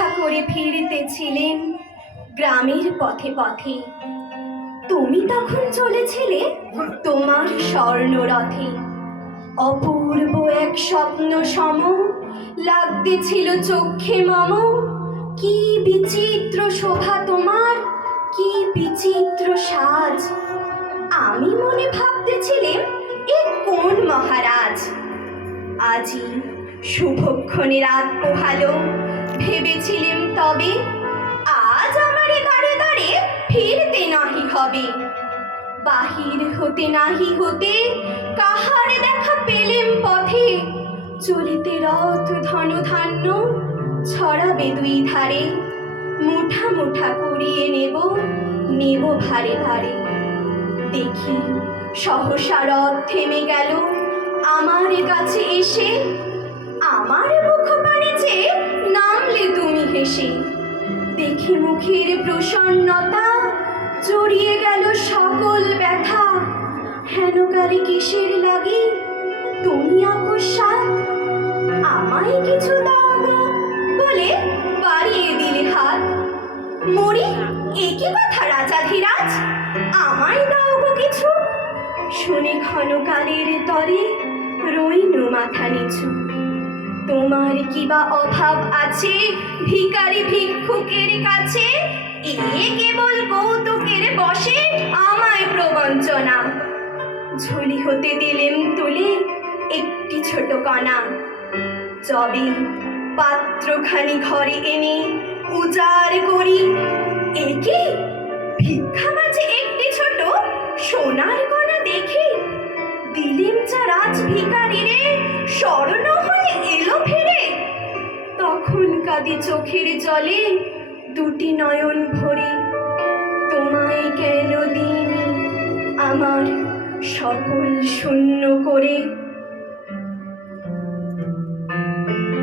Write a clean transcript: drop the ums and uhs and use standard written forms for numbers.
অপেক্ষা করে ফিরতেছিলেন গ্রামের পথে পথে। তুমি তখন চলেছিলে তোমার স্বর্ণরথে। অপূর্ব এক স্বপ্ন সম লাগতেছিল চক্ষে মম। কি বিচিত্র শোভা তোমার, কি বিচিত্র সাজ। আমি মনে ভাবতেছিলাম এ কোন মহারাজ। আজি শুভক্ষণে রাত পোহালো, ভেবেছিলেম তবে আজ আমারে দাঁড়ে দাঁড়ে ফিরতে নাহি হবে। বাহির হতে নাহি হতে কাহারে দেখা পেলেম পথে। চলিতে রথ ধন ধান্য ছড়াবে দুই ধারে। মুঠা মুঠা কুড়িয়ে নেব, নেব ভারে ভারে। দেখি সহসা রথ থেমে গেল আমার কাছে এসে। আমার মুখপানে চেয়ে নামলে তুমি হেসে। দেখে মুখের প্রসন্নতা জড়িয়ে গেল সকল ব্যথা। হেন কালে কিসের লাগি তুমি অকস্মাৎ আমায় কিছু দাও গো বলে বাড়িয়ে দিলে হাত। মরি একই কথা রাজাধিরাজ, আমায় দাও গো কিছু। শুনে ক্ষণকালের তরে রইল মাথা নিচু। তোমার কি বা অভাব আছে ভিখারি ভিক্ষুকের কাছে? এ কেবল কৌতুকের বসে আমায় প্রবঞ্চনা। ঝুলি হতে দিলেম তুলে একটি ছোট কণা। যবে পাত্রখানি ঘরে এনে উজাড় করি, একে ভিক্ষা মাঝে একটি ছোট সোনার কণা দেখি। দিলেম যা রাজ ভিখারিরে স্মরণ হয়ে এলো ফিরে। তখন কাঁদি চোখের জলে দুটি নয়ন ভরে। তোমায় কেন দিইনি আমার সকল শূন্য করে।